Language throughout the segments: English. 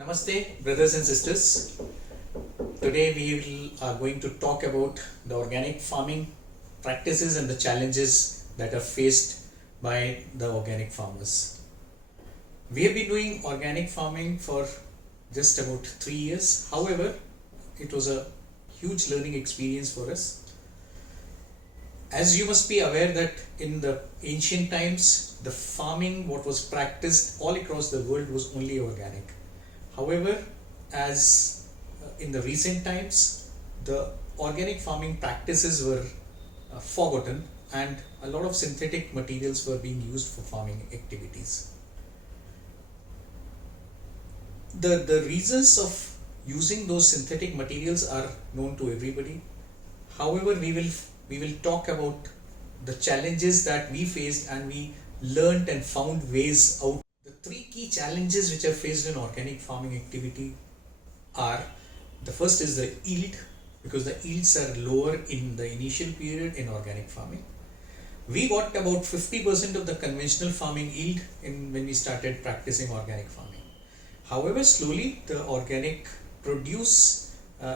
Namaste, brothers and sisters. Today we are going to talk about the organic farming practices and the challenges that are faced by the organic farmers. We have been doing organic farming for just about 3 years. However, it was a huge learning experience for us. As you must be aware that in the ancient times, the farming what was practiced all across the world was only organic. However, as in the recent times, the organic farming practices were forgotten and a lot of synthetic materials were being used for farming activities. The reasons of using those synthetic materials are known to everybody. However, we will talk about the challenges that we faced and we learned and found ways out. The three key challenges which are faced in organic farming activity are: the first is the yield, because the yields are lower in the initial period in organic farming. We got about 50% of the conventional farming yield when we started practicing organic farming. However, slowly the organic produce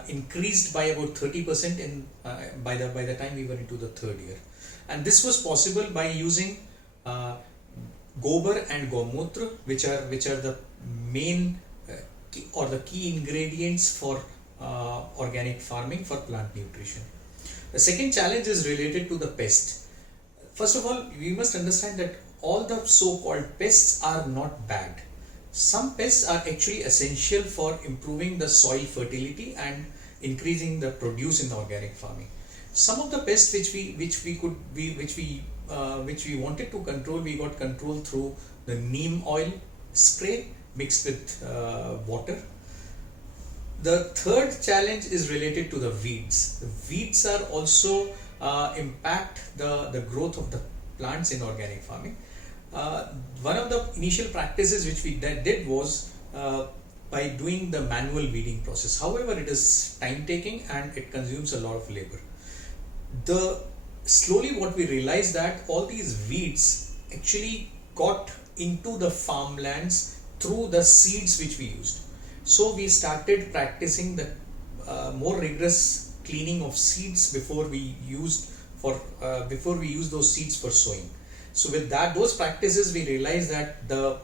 increased by about 30% by the time we were into the third year, and this was possible by using gobar and gomutra, which are the main or the key ingredients for organic farming for plant nutrition. The second challenge is related to the pest. First of all, we must understand that all the so-called pests are not bad. Some pests are actually essential for improving the soil fertility and increasing the produce in organic farming. Some of the pests which we wanted to control, we got control through the neem oil spray mixed with water. The third challenge is related to the weeds. The weeds are also impact the growth of the plants in organic farming. One of the initial practices which we did was by doing the manual weeding process. However, it is time taking and it consumes a lot of labor. Slowly what we realized that all these weeds actually got into the farmlands through the seeds which we used. So we started practicing the more rigorous cleaning of seeds before we use those seeds for sowing. So with those practices, we realized that the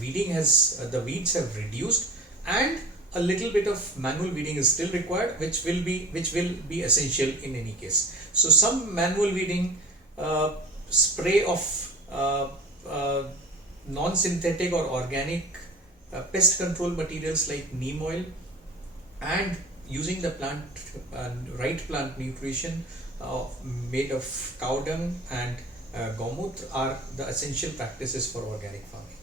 weeds have reduced, and a little bit of manual weeding is still required, which will be essential in any case. So some manual weeding, spray of non-synthetic or organic pest control materials like neem oil, and using the right plant nutrition made of cow dung and gomutra are the essential practices for organic farming.